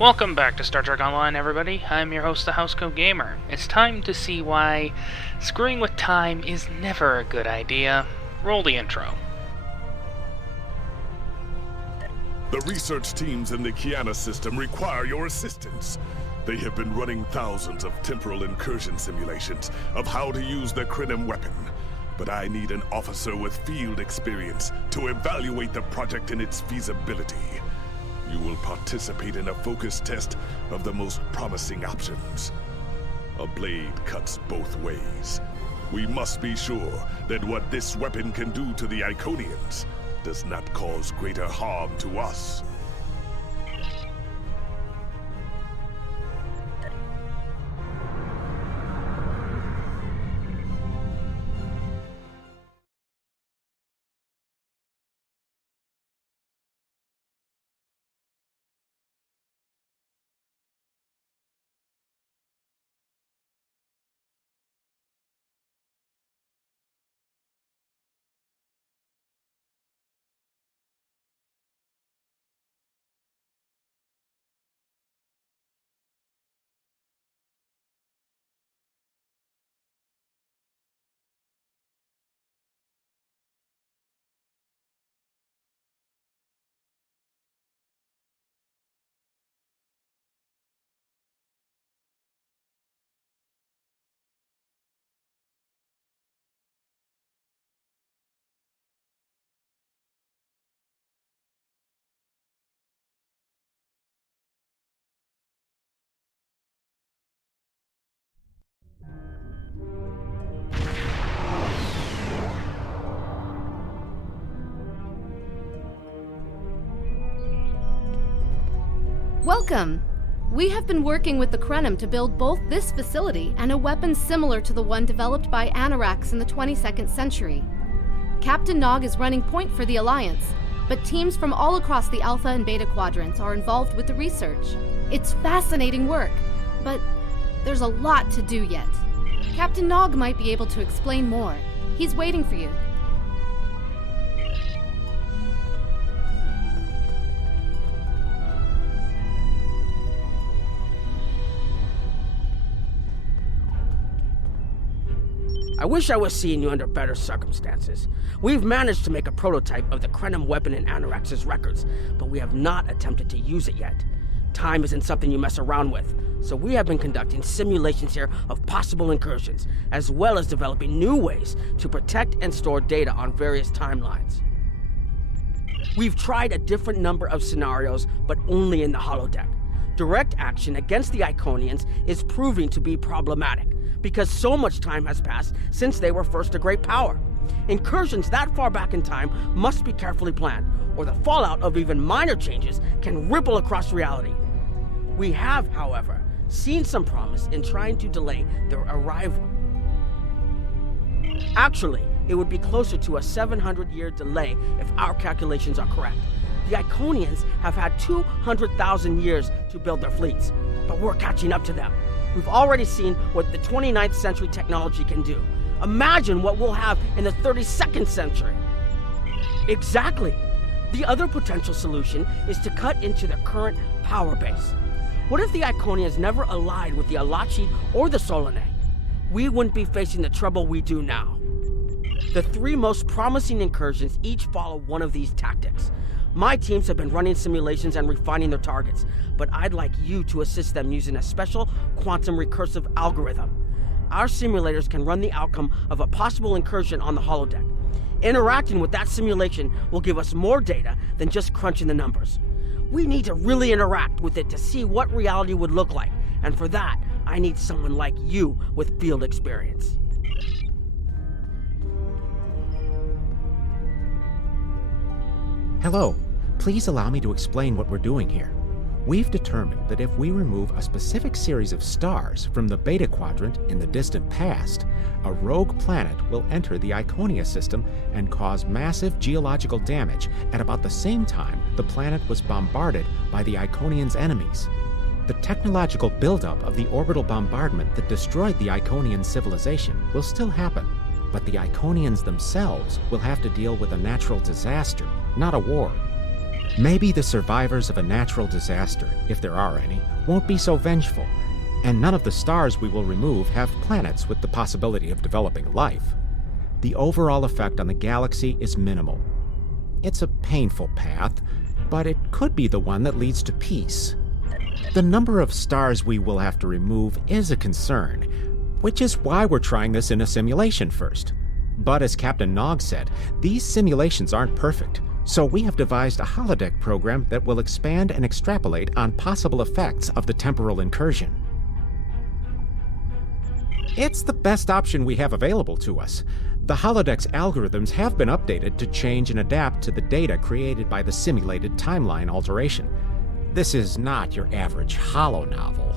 Welcome back to Star Trek Online, everybody. I'm your host, the Housecoat Gamer. It's time to see why screwing with time is never a good idea. Roll the intro. The research teams in the Qugh system require your assistance. They have been running thousands of temporal incursion simulations of how to use the Klingon weapon. But I need an officer with field experience to evaluate the project and its feasibility. You will participate in a focus test of the most promising options. A blade cuts both ways. We must be sure that what this weapon can do to the Iconians does not cause greater harm to us. Welcome! We have been working with the Krenim to build both this facility and a weapon similar to the one developed by Anoraks in the 22nd century. Captain Nog is running point for the Alliance, but teams from all across the Alpha and Beta quadrants are involved with the research. It's fascinating work, but there's a lot to do yet. Captain Nog might be able to explain more. He's waiting for you. I wish I was seeing you under better circumstances. We've managed to make a prototype of the Krenim weapon in Anoraks' records, but we have not attempted to use it yet. Time isn't something you mess around with, so we have been conducting simulations here of possible incursions, as well as developing new ways to protect and store data on various timelines. We've tried a different number of scenarios, but only in the holodeck. Direct action against the Iconians is proving to be problematic, because so much time has passed since they were first a great power. Incursions that far back in time must be carefully planned, or the fallout of even minor changes can ripple across reality. We have, however, seen some promise in trying to delay their arrival. Actually, it would be closer to a 700-year delay if our calculations are correct. The Iconians have had 200,000 years to build their fleets, but we're catching up to them. We've already seen what the 29th century technology can do. Imagine what we'll have in the 32nd century. Exactly. The other potential solution is to cut into their current power base. What if the Iconians never allied with the Alachi or the Solanae? We wouldn't be facing the trouble we do now. The three most promising incursions each follow one of these tactics. My teams have been running simulations and refining their targets, but I'd like you to assist them using a special quantum recursive algorithm. Our simulators can run the outcome of a possible incursion on the holodeck. Interacting with that simulation will give us more data than just crunching the numbers. We need to really interact with it to see what reality would look like, and for that, I need someone like you with field experience. Hello. Please allow me to explain what we're doing here. We've determined that if we remove a specific series of stars from the Beta Quadrant in the distant past, a rogue planet will enter the Iconia system and cause massive geological damage at about the same time the planet was bombarded by the Iconians' enemies. The technological buildup of the orbital bombardment that destroyed the Iconian civilization will still happen, but the Iconians themselves will have to deal with a natural disaster, not a war. Maybe the survivors of a natural disaster, if there are any, won't be so vengeful, and none of the stars we will remove have planets with the possibility of developing life. The overall effect on the galaxy is minimal. It's a painful path, but it could be the one that leads to peace. The number of stars we will have to remove is a concern, which is why we're trying this in a simulation first. But as Captain Nog said, these simulations aren't perfect, so we have devised a holodeck program that will expand and extrapolate on possible effects of the temporal incursion. It's the best option we have available to us. The holodeck's algorithms have been updated to change and adapt to the data created by the simulated timeline alteration. This is not your average holo novel.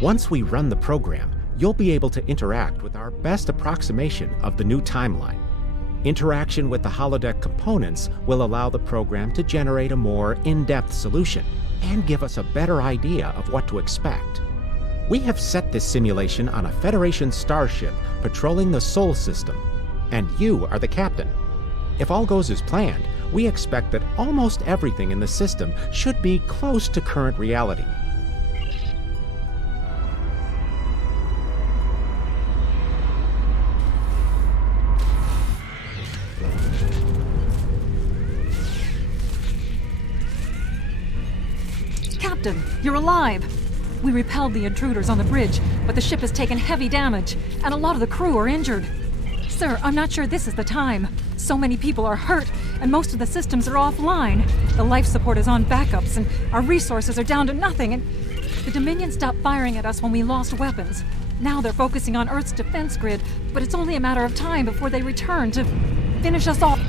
Once we run the program, you'll be able to interact with our best approximation of the new timeline. Interaction with the holodeck components will allow the program to generate a more in-depth solution and give us a better idea of what to expect. We have set this simulation on a Federation starship patrolling the Sol system, and you are the captain. If all goes as planned, we expect that almost everything in the system should be close to current reality. Captain, you're alive! We repelled the intruders on the bridge, but the ship has taken heavy damage, and a lot of the crew are injured. Sir, I'm not sure this is the time. So many people are hurt, and most of the systems are offline. The life support is on backups, and our resources are down to nothing, and the Dominion stopped firing at us when we lost weapons. Now they're focusing on Earth's defense grid, but it's only a matter of time before they return to finish us off.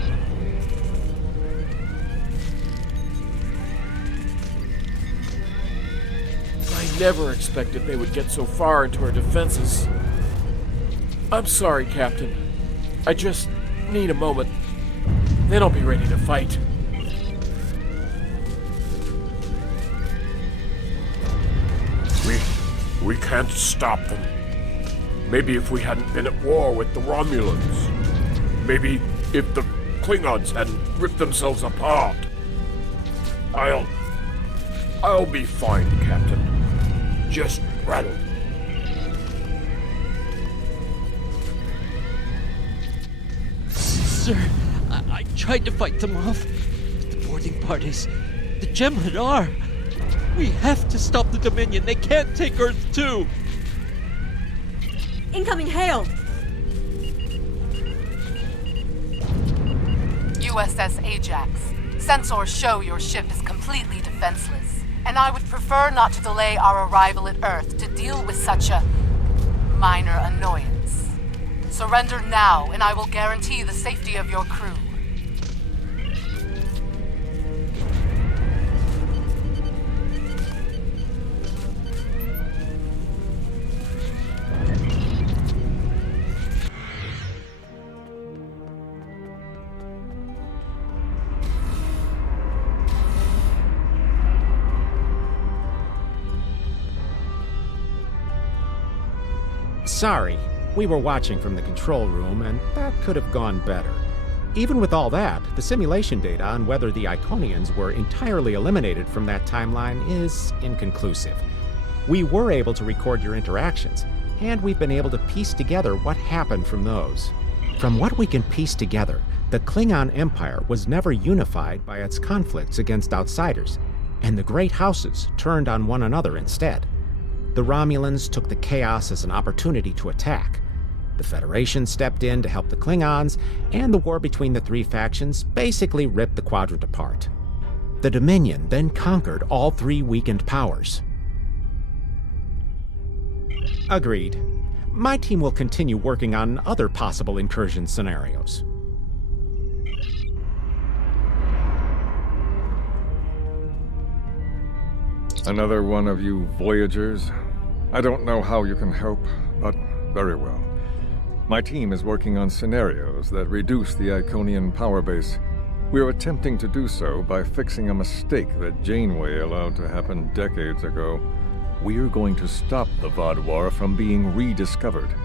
I never expected they would get so far into our defenses. I'm sorry, Captain. I just need a moment. Then I'll be ready to fight. We can't stop them. Maybe if we hadn't been at war with the Romulans. Maybe if the Klingons hadn't ripped themselves apart. I'll be fine, Captain. Just rattle. Sir, I tried to fight them off, but the boarding parties, the Gemlid are. We have to stop the Dominion. They can't take Earth too. Incoming hail! USS Ajax. Sensors show your ship is completely defenseless, and I would prefer not to delay our arrival at Earth to deal with such a minor annoyance. Surrender now, and I will guarantee the safety of your crew. Sorry, we were watching from the control room, and that could have gone better. Even with all that, the simulation data on whether the Iconians were entirely eliminated from that timeline is inconclusive. We were able to record your interactions, and we've been able to piece together what happened from those. From what we can piece together, the Klingon Empire was never unified by its conflicts against outsiders, and the great houses turned on one another instead. The Romulans took the chaos as an opportunity to attack. The Federation stepped in to help the Klingons, and the war between the three factions basically ripped the quadrant apart. The Dominion then conquered all three weakened powers. Agreed. My team will continue working on other possible incursion scenarios. Another one of you Voyagers? I don't know how you can help, but very well. My team is working on scenarios that reduce the Iconian power base. We're attempting to do so by fixing a mistake that Janeway allowed to happen decades ago. We're going to stop the Vaadwaur from being rediscovered.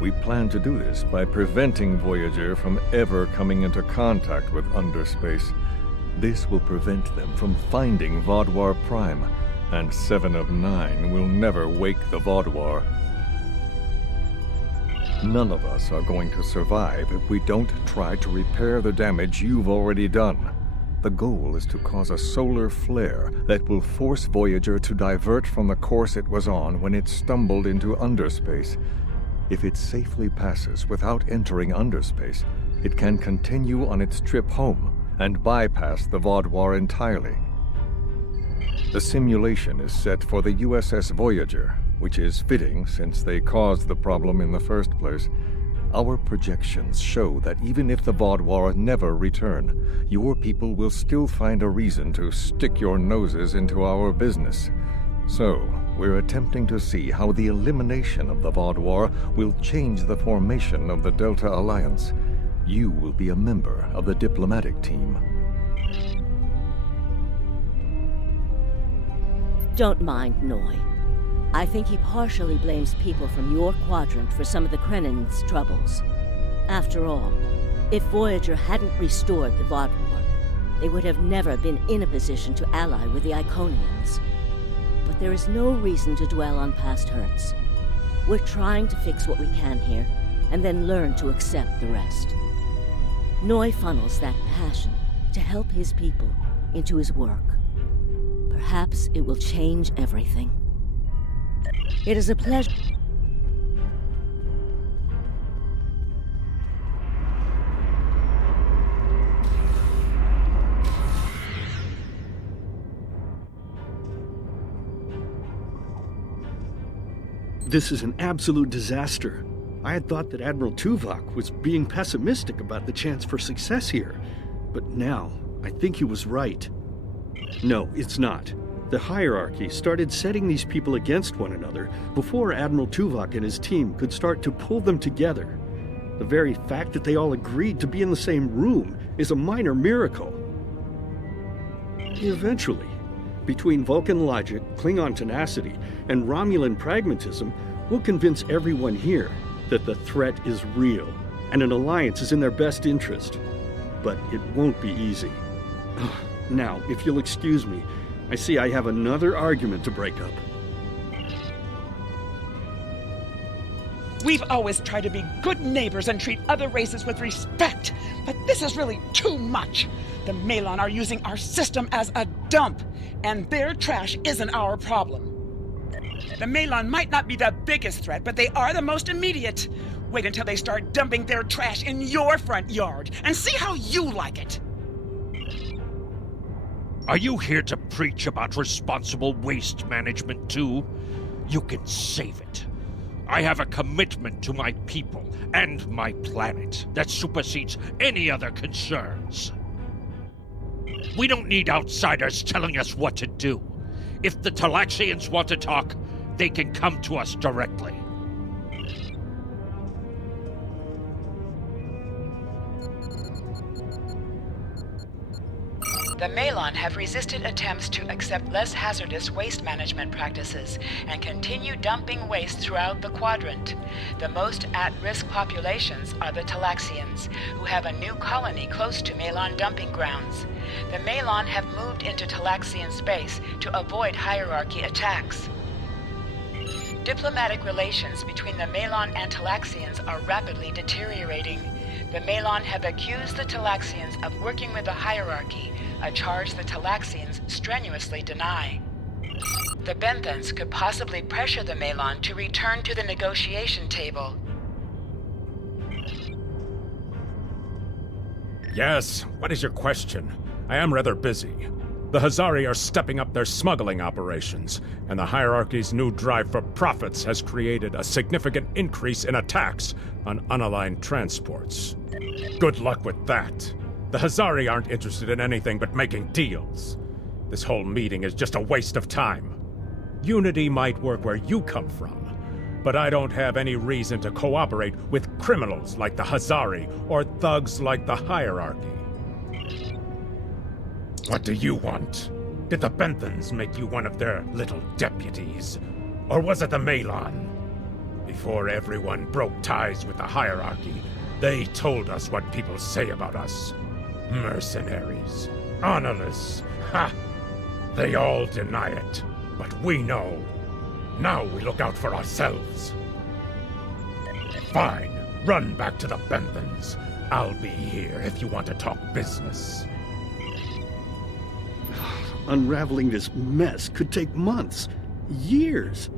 We plan to do this by preventing Voyager from ever coming into contact with underspace. This will prevent them from finding Vaadwaur Prime, and 7 of 9 will never wake the Vaadwaur. None of us are going to survive if we don't try to repair the damage you've already done. The goal is to cause a solar flare that will force Voyager to divert from the course it was on when it stumbled into underspace. If it safely passes without entering underspace, it can continue on its trip home and bypass the Vaadwaur entirely. The simulation is set for the USS Voyager, which is fitting since they caused the problem in the first place. Our projections show that even if the Vaadwaur never return, your people will still find a reason to stick your noses into our business. So, we're attempting to see how the elimination of the Vaadwaur will change the formation of the Delta Alliance. You will be a member of the diplomatic team. Don't mind Noye. I think he partially blames people from your quadrant for some of the Krennin's troubles. After all, if Voyager hadn't restored the Vaadwaur, they would have never been in a position to ally with the Iconians. But there is no reason to dwell on past hurts. We're trying to fix what we can here, and then learn to accept the rest. Noye funnels that passion to help his people into his work. Perhaps it will change everything. It is a pleasure. This is an absolute disaster. I had thought that Admiral Tuvok was being pessimistic about the chance for success here, but now I think he was right. No, it's not. The hierarchy started setting these people against one another before Admiral Tuvok and his team could start to pull them together. The very fact that they all agreed to be in the same room is a minor miracle. Eventually, between Vulcan logic, Klingon tenacity, and Romulan pragmatism, we'll convince everyone here that the threat is real and an alliance is in their best interest. But it won't be easy. Now, if you'll excuse me, I see I have another argument to break up. We've always tried to be good neighbors and treat other races with respect, but this is really too much. The Malon are using our system as a dump, and their trash isn't our problem. The Malon might not be the biggest threat, but they are the most immediate. Wait until they start dumping their trash in your front yard, and see how you like it. Are you here to preach about responsible waste management too? You can save it. I have a commitment to my people and my planet that supersedes any other concerns. We don't need outsiders telling us what to do. If the Talaxians want to talk, they can come to us directly. The Malon have resisted attempts to accept less hazardous waste management practices and continue dumping waste throughout the quadrant. The most at-risk populations are the Talaxians, who have a new colony close to Malon dumping grounds. The Malon have moved into Talaxian space to avoid hierarchy attacks. Diplomatic relations between the Malon and Talaxians are rapidly deteriorating. The Malon have accused the Talaxians of working with the hierarchy, a charge the Talaxians strenuously deny. The Benthans could possibly pressure the Malon to return to the negotiation table. Yes, what is your question? I am rather busy. The Hazari are stepping up their smuggling operations, and the hierarchy's new drive for profits has created a significant increase in attacks on unaligned transports. Good luck with that. The Hazari aren't interested in anything but making deals. This whole meeting is just a waste of time. Unity might work where you come from, but I don't have any reason to cooperate with criminals like the Hazari or thugs like the hierarchy. What do you want? Did the Benthans make you one of their little deputies? Or was it the Malon? Before everyone broke ties with the hierarchy, they told us what people say about us. Mercenaries. Honorless. Ha! They all deny it, but we know. Now we look out for ourselves. Fine. Run back to the Benthans. I'll be here if you want to talk business. Unraveling this mess could take months, years.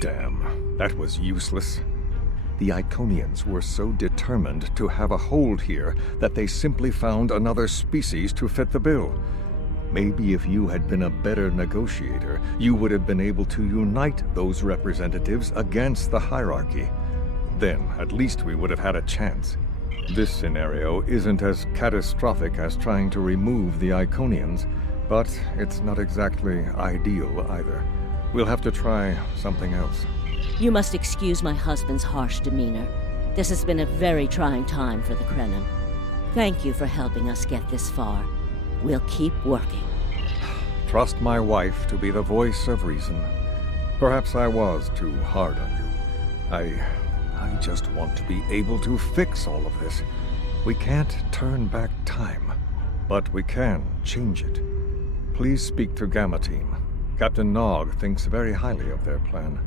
Damn, that was useless. The Iconians were so determined to have a hold here that they simply found another species to fit the bill. Maybe if you had been a better negotiator, you would have been able to unite those representatives against the hierarchy. Then, at least we would have had a chance. This scenario isn't as catastrophic as trying to remove the Iconians, but it's not exactly ideal either. We'll have to try something else. You must excuse my husband's harsh demeanor. This has been a very trying time for the Krenim. Thank you for helping us get this far. We'll keep working. Trust my wife to be the voice of reason. Perhaps I was too hard on you. I just want to be able to fix all of this. We can't turn back time, but we can change it. Please speak to Gamma Team. Captain Nog thinks very highly of their plan.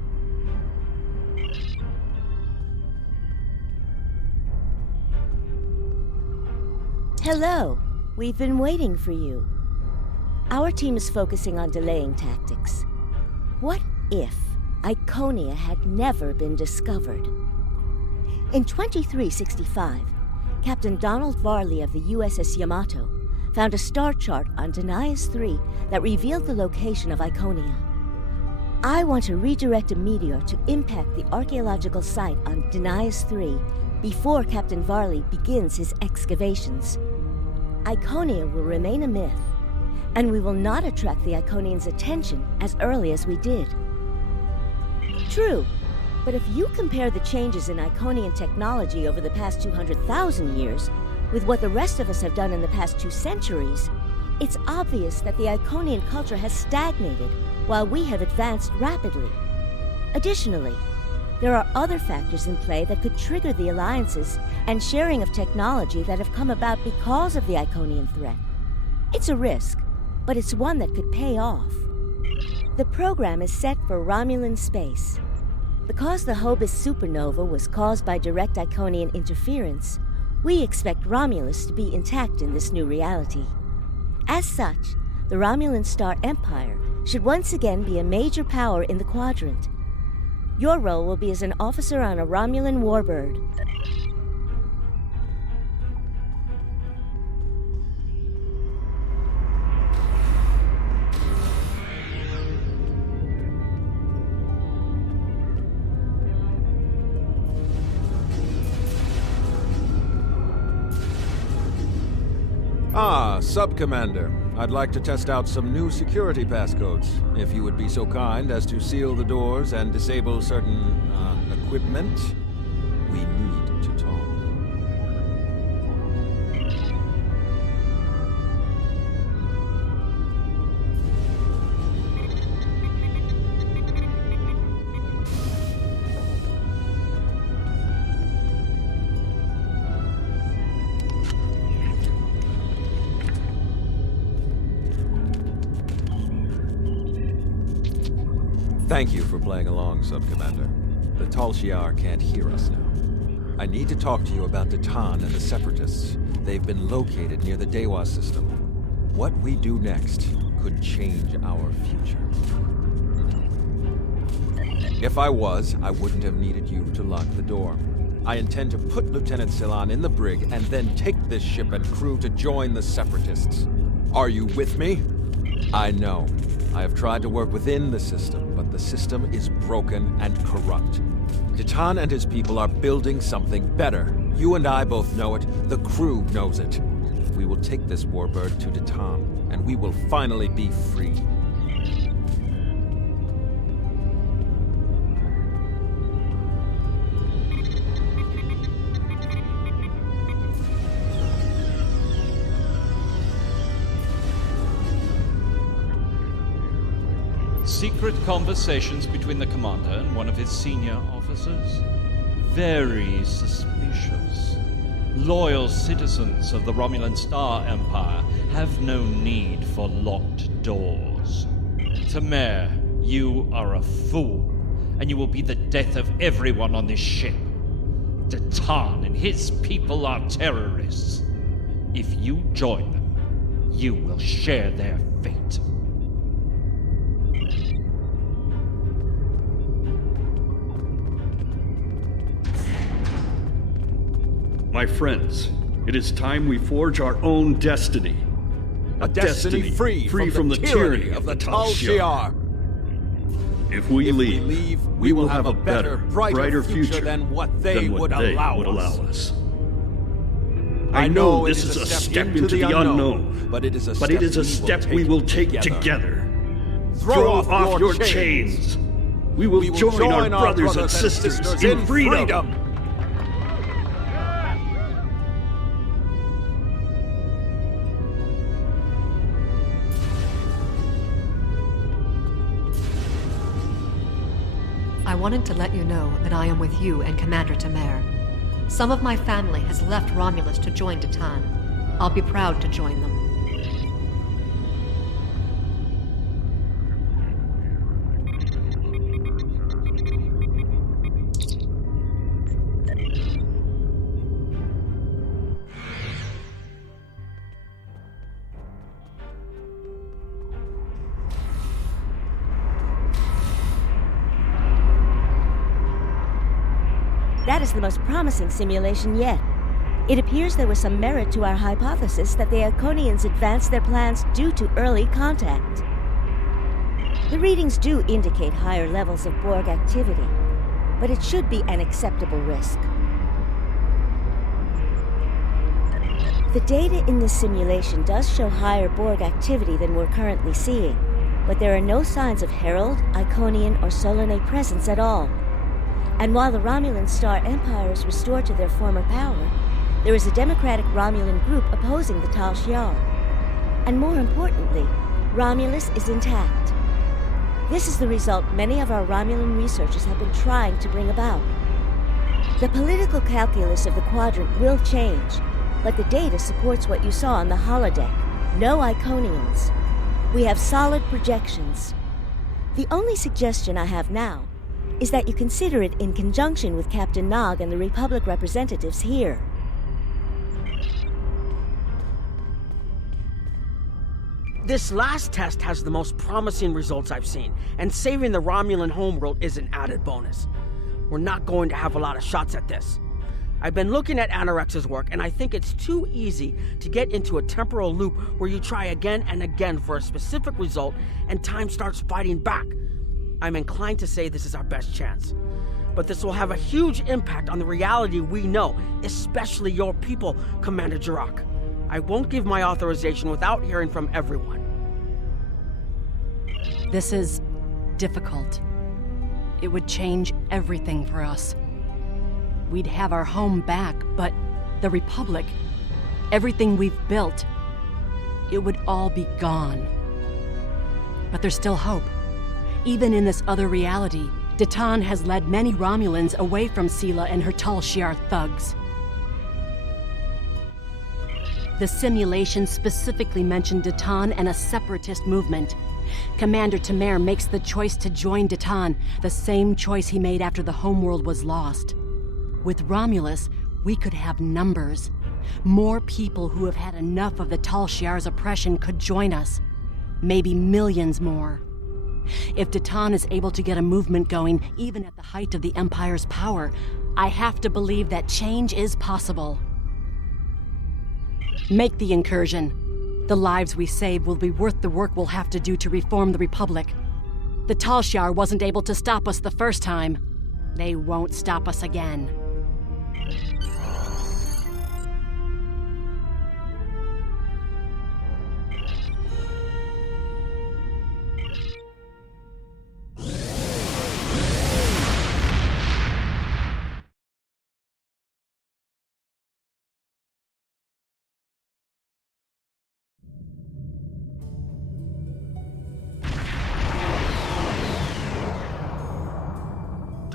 Hello. We've been waiting for you. Our team is focusing on delaying tactics. What if Iconia had never been discovered? In 2365, Captain Donald Varley of the USS Yamato found a star chart on Denias 3 that revealed the location of Iconia. I want to redirect a meteor to impact the archaeological site on Denias 3 before Captain Varley begins his excavations. Iconia will remain a myth, and we will not attract the Iconians' attention as early as we did. True, but if you compare the changes in Iconian technology over the past 200,000 years with what the rest of us have done in the past 2 centuries, it's obvious that the Iconian culture has stagnated while we have advanced rapidly. Additionally, there are other factors in play that could trigger the alliances and sharing of technology that have come about because of the Iconian threat. It's a risk, but it's one that could pay off. The program is set for Romulan space. Because the Hobus supernova was caused by direct Iconian interference, we expect Romulus to be intact in this new reality. As such, the Romulan Star Empire should once again be a major power in the quadrant. Your role will be as an officer on a Romulan warbird. Ah, Sub-Commander. I'd like to test out some new security passcodes, if you would be so kind as to seal the doors and disable certain, equipment. We need to talk. Thank you for playing along, Sub-Commander. The Tal Shiar can't hear us now. I need to talk to you about Datan and the Separatists. They've been located near the Dewa system. What we do next could change our future. If I was, I wouldn't have needed you to lock the door. I intend to put Lieutenant Silan in the brig and then take this ship and crew to join the Separatists. Are you with me? I know. I have tried to work within the system, but the system is broken and corrupt. Datan and his people are building something better. You and I both know it. The crew knows it. We will take this warbird to Datan, and we will finally be free. secret conversations between the commander and one of his senior officers. Very suspicious. Loyal citizens of the Romulan Star Empire have no need for locked doors. Tamer, you are a fool, and you will be the death of everyone on this ship. Datan and his people are terrorists. If you join them, you will share their fate. My friends, it is time we forge our own destiny. A destiny free from the tyranny of the Tal Shiar. If we leave, we will have a better, brighter future than what they would allow us. I know this is a step into the unknown, but it is a step we will take together. Throw off your chains. We will join our brothers and sisters in freedom. I wanted to let you know that I am with you and Commander Tamer. Some of my family has left Romulus to join Datan. I'll be proud to join them. That is the most promising simulation yet. It appears there was some merit to our hypothesis that the Iconians advanced their plans due to early contact. The readings do indicate higher levels of Borg activity, but it should be an acceptable risk. The data in this simulation does show higher Borg activity than we're currently seeing, but there are no signs of Herald, Iconian, or Solanae presence at all. And while the Romulan Star Empire is restored to their former power, there is a democratic Romulan group opposing the Tal Shiar. And more importantly, Romulus is intact. This is the result many of our Romulan researchers have been trying to bring about. The political calculus of the Quadrant will change, but the data supports what you saw on the holodeck. No Iconians. We have solid projections. The only suggestion I have now is that you consider it in conjunction with Captain Nog and the Republic representatives here. This last test has the most promising results I've seen, and saving the Romulan homeworld is an added bonus. We're not going to have a lot of shots at this. I've been looking at Anorex's work, and I think it's too easy to get into a temporal loop where you try again and again for a specific result, and time starts fighting back. I'm inclined to say this is our best chance. But this will have a huge impact on the reality we know, especially your people, Commander Jarok. I won't give my authorization without hearing from everyone. This is difficult. It would change everything for us. We'd have our home back, but the Republic, everything we've built, it would all be gone. But there's still hope. Even in this other reality, Datan has led many Romulans away from Sela and her Tal Shiar thugs. The simulation specifically mentioned Datan and a separatist movement. Commander Tamer makes the choice to join Datan, the same choice he made after the homeworld was lost. With Romulus, we could have numbers. More people who have had enough of the Tal Shiar's oppression could join us. Maybe millions more. If Datan is able to get a movement going, even at the height of the Empire's power, I have to believe that change is possible. Make the incursion. The lives we save will be worth the work we'll have to do to reform the Republic. The Tal Shiar wasn't able to stop us the first time. They won't stop us again.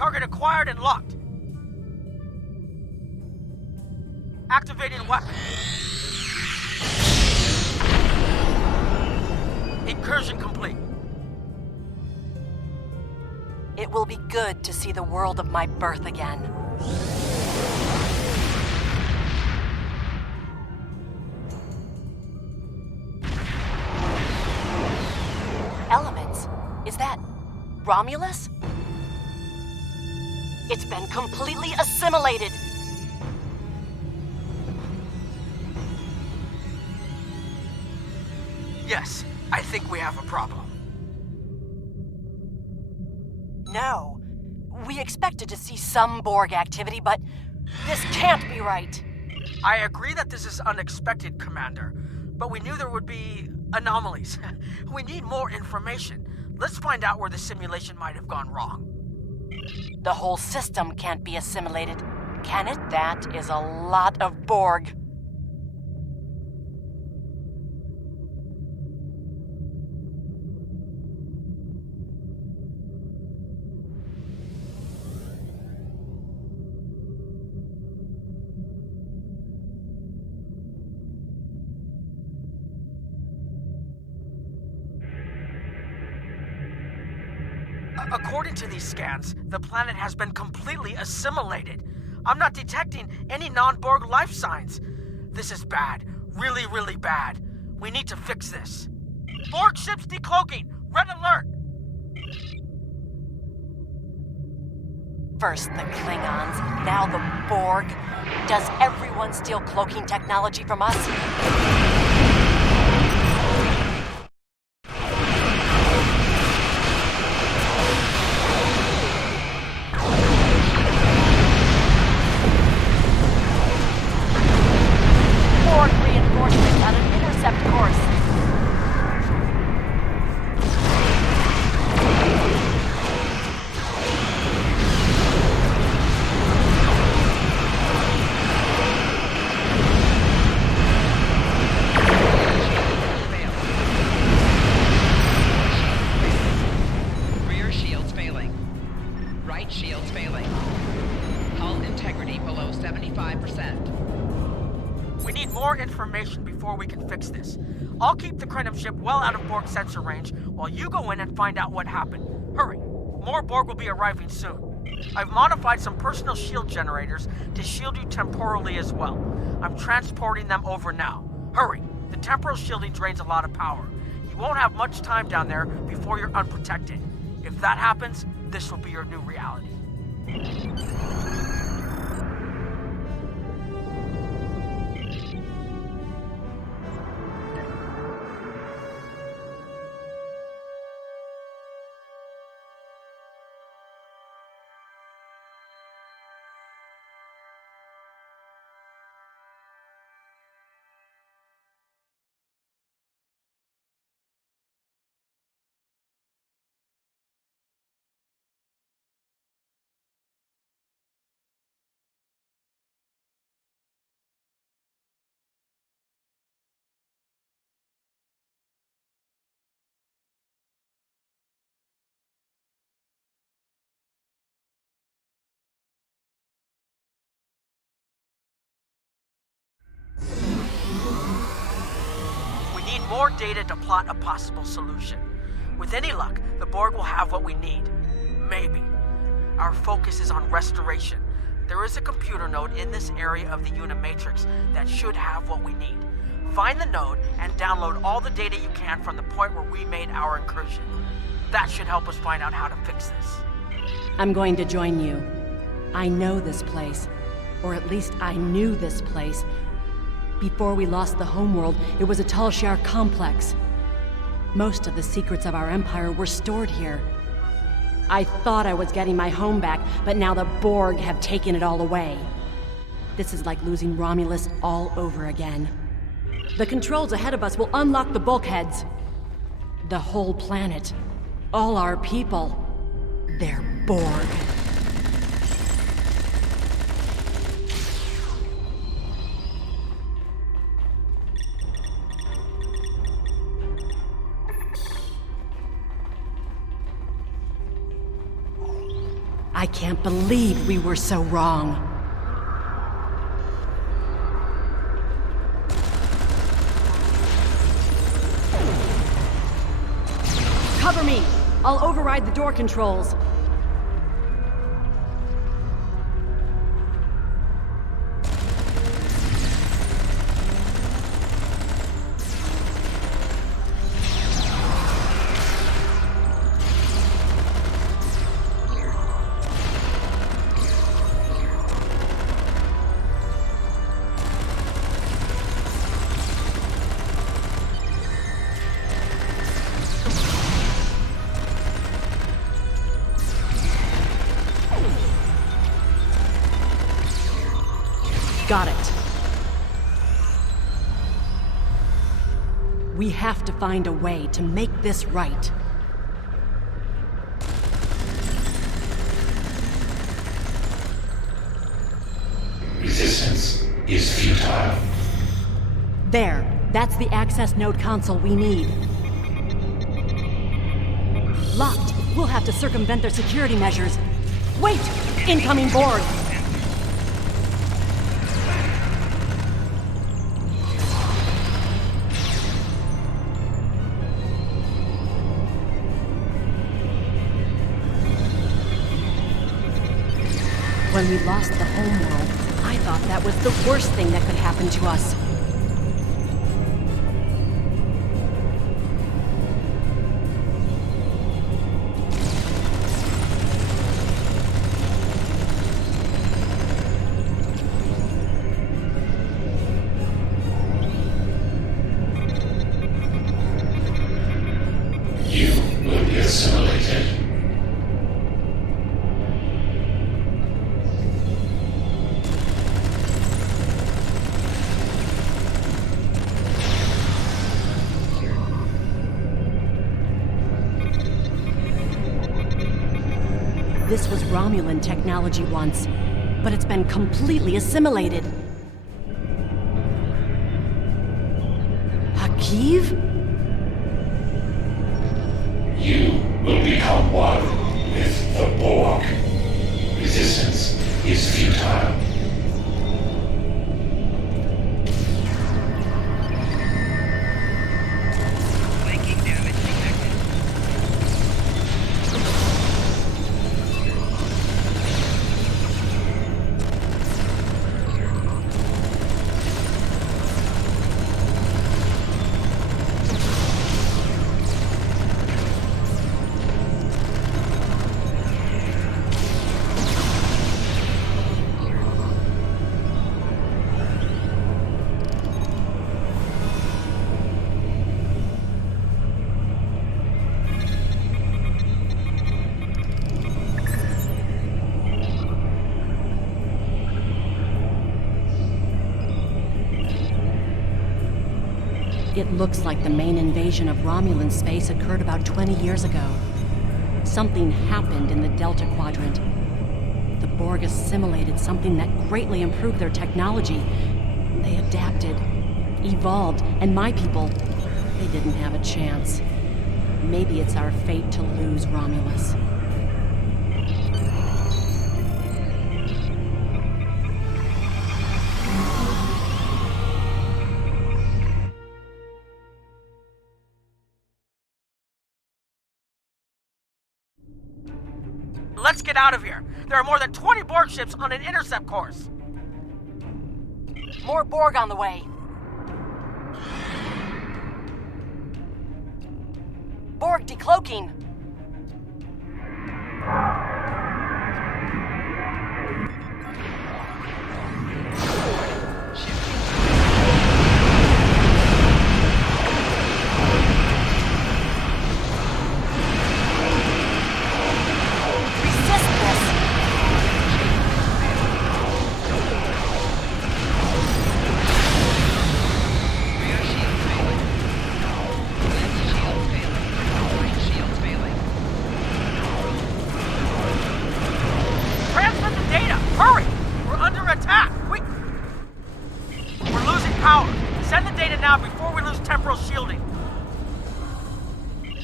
Target acquired and locked. Activating weapon. Incursion complete. It will be good to see the world of my birth again. Elements? Is that Romulus? It's been completely assimilated. Yes, I think we have a problem. No. We expected to see some Borg activity, but this can't be right. I agree that this is unexpected, Commander, but we knew there would be anomalies. We need more information. Let's find out where the simulation might have gone wrong. The whole system can't be assimilated, can it? That is a lot of Borg. According to these scans, the planet has been completely assimilated. I'm not detecting any non-Borg life signs. This is bad. Really, really bad. We need to fix this. Borg ships decloaking! Red alert! First the Klingons, now the Borg. Does everyone steal cloaking technology from us? I'll keep the Krenim ship well out of Borg sensor range while you go in and find out what happened. Hurry. More Borg will be arriving soon. I've modified some personal shield generators to shield you temporally as well. I'm transporting them over now. Hurry. The temporal shielding drains a lot of power. You won't have much time down there before you're unprotected. If that happens, this will be your new reality. More data to plot a possible solution. With any luck, the Borg will have what we need. Maybe. Our focus is on restoration. There is a computer node in this area of the Unimatrix that should have what we need. Find the node and download all the data you can from the point where we made our incursion. That should help us find out how to fix this. I'm going to join you. I know this place. Or at least I knew this place. Before we lost the homeworld, it was a Talshar complex. Most of the secrets of our empire were stored here. I thought I was getting my home back, but now the Borg have taken it all away. This is like losing Romulus all over again. The controls ahead of us will unlock the bulkheads. The whole planet. All our people. They're Borg. I can't believe we were so wrong. Cover me! I'll override the door controls. Got it. We have to find a way to make this right. Resistance is futile. There. That's the access node console we need. Locked. We'll have to circumvent their security measures. Wait! Incoming Borg! When we lost the homeworld, I thought that was the worst thing that could happen to us. You will be assimilated. This was Romulan technology once, but it's been completely assimilated. Qugh? You will become one with the Borg. Resistance is futile. It looks like the main invasion of Romulan space occurred about 20 years ago. Something happened in the Delta Quadrant. The Borg assimilated something that greatly improved their technology. They adapted, evolved, and my people, they didn't have a chance. Maybe it's our fate to lose Romulus. Let's get out of here. There are more than 20 Borg ships on an intercept course. More Borg on the way. Borg decloaking.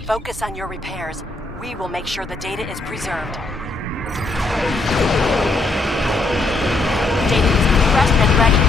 Focus on your repairs. We will make sure the data is preserved. Data is compressed and ready.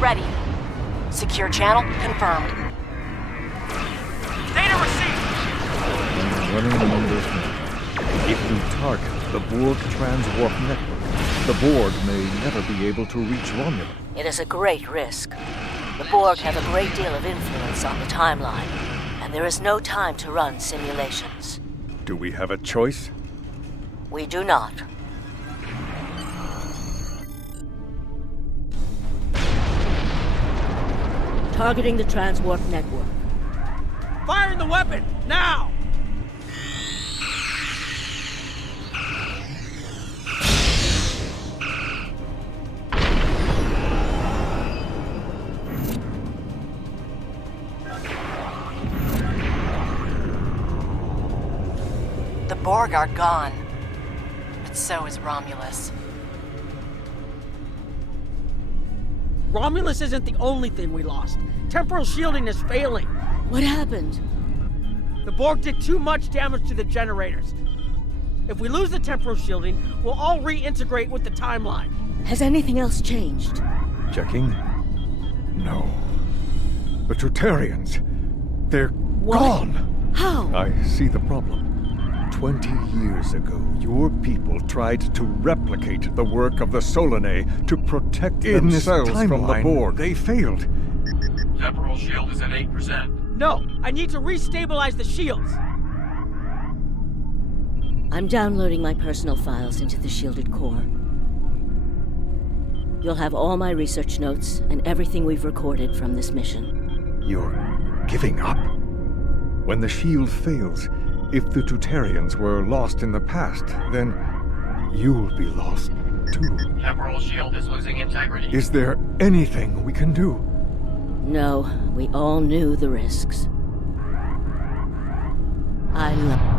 Ready. Secure channel confirmed. Data received! Running the numbers now. If we target the Borg transwarp network, the Borg may never be able to reach Romulan. It is a great risk. The Borg have a great deal of influence on the timeline, and there is no time to run simulations. Do we have a choice? We do not. Targeting the transwarp network. Firing the weapon, now! The Borg are gone, but so is Romulus. Romulus isn't the only thing we lost. Temporal shielding is failing. What happened? The Borg did too much damage to the generators. If we lose the temporal shielding, we'll all reintegrate with the timeline. Has anything else changed? Checking? No. The Tutarians. They're gone! How? I see the problem. 20 years ago, your people tried to replicate the work of the Solanae to protect themselves from the Borg. They failed. Temporal shield is at 8%. No, I need to restabilize the shields. I'm downloading my personal files into the shielded core. You'll have all my research notes and everything we've recorded from this mission. You're giving up? When the shield fails, if the Tutarians were lost in the past, then you'll be lost too. Temporal shield is losing integrity. Is there anything we can do? No, we all knew the risks. I love...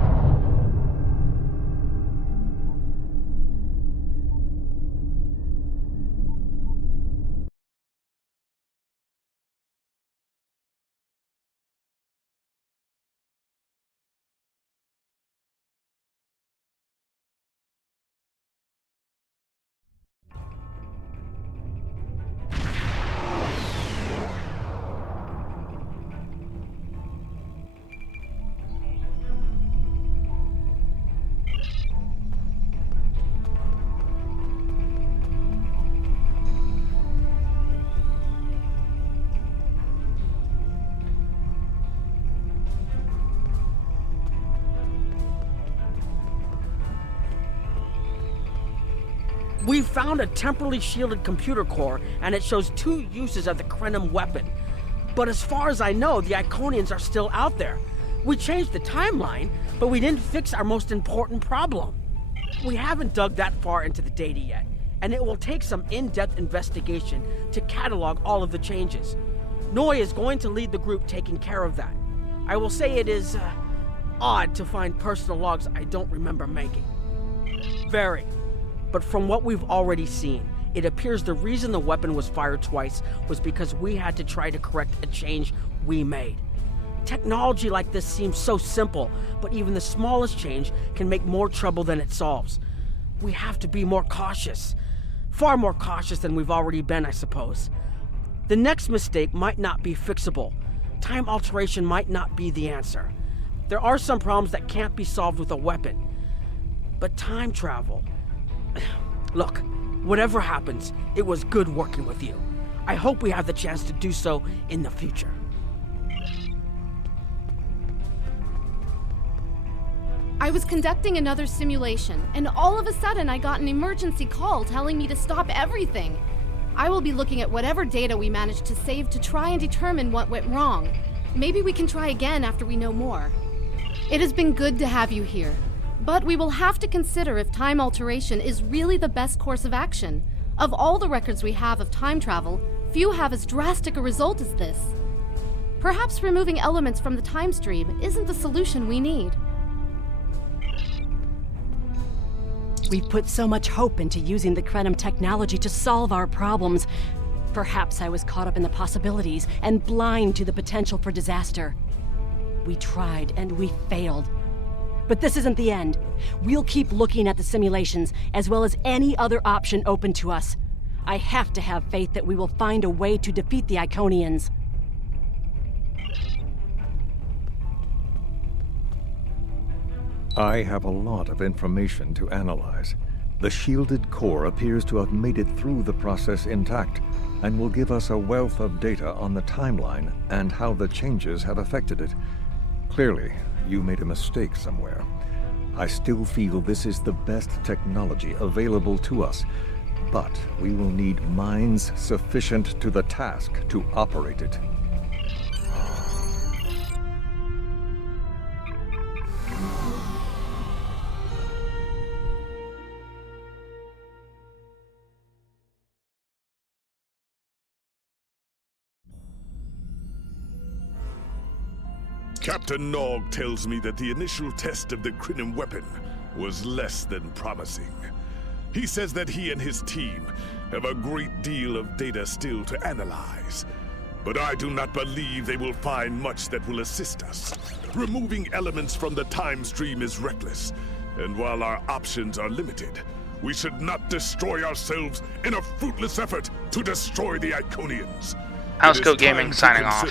We found a temporally shielded computer core, and it shows 2 uses of the Krenim weapon. But as far as I know, the Iconians are still out there. We changed the timeline, but we didn't fix our most important problem. We haven't dug that far into the data yet, and it will take some in-depth investigation to catalog all of the changes. Noye is going to lead the group taking care of that. I will say it is odd to find personal logs I don't remember making. Very. But from what we've already seen, it appears the reason the weapon was fired twice was because we had to try to correct a change we made. Technology like this seems so simple, but even the smallest change can make more trouble than it solves. We have to be more cautious. Far more cautious than we've already been, I suppose. The next mistake might not be fixable. Time alteration might not be the answer. There are some problems that can't be solved with a weapon. But time travel... Look, whatever happens, it was good working with you. I hope we have the chance to do so in the future. I was conducting another simulation, and all of a sudden I got an emergency call telling me to stop everything. I will be looking at whatever data we managed to save to try and determine what went wrong. Maybe we can try again after we know more. It has been good to have you here, but we will have to consider if time alteration is really the best course of action. Of all the records we have of time travel, few have as drastic a result as this. Perhaps removing elements from the time stream isn't the solution we need. We've put so much hope into using the Krenim technology to solve our problems. Perhaps I was caught up in the possibilities and blind to the potential for disaster. We tried and we failed. But this isn't the end. We'll keep looking at the simulations, as well as any other option open to us. I have to have faith that we will find a way to defeat the Iconians. I have a lot of information to analyze. The shielded core appears to have made it through the process intact, and will give us a wealth of data on the timeline and how the changes have affected it. Clearly, you made a mistake somewhere. I still feel this is the best technology available to us, but we will need minds sufficient to the task to operate it. Captain Nog tells me that the initial test of the Krenim weapon was less than promising. He says that he and his team have a great deal of data still to analyze. But I do not believe they will find much that will assist us. Removing elements from the time stream is reckless, and while our options are limited, we should not destroy ourselves in a fruitless effort to destroy the Iconians. Housecoat Gaming signing off.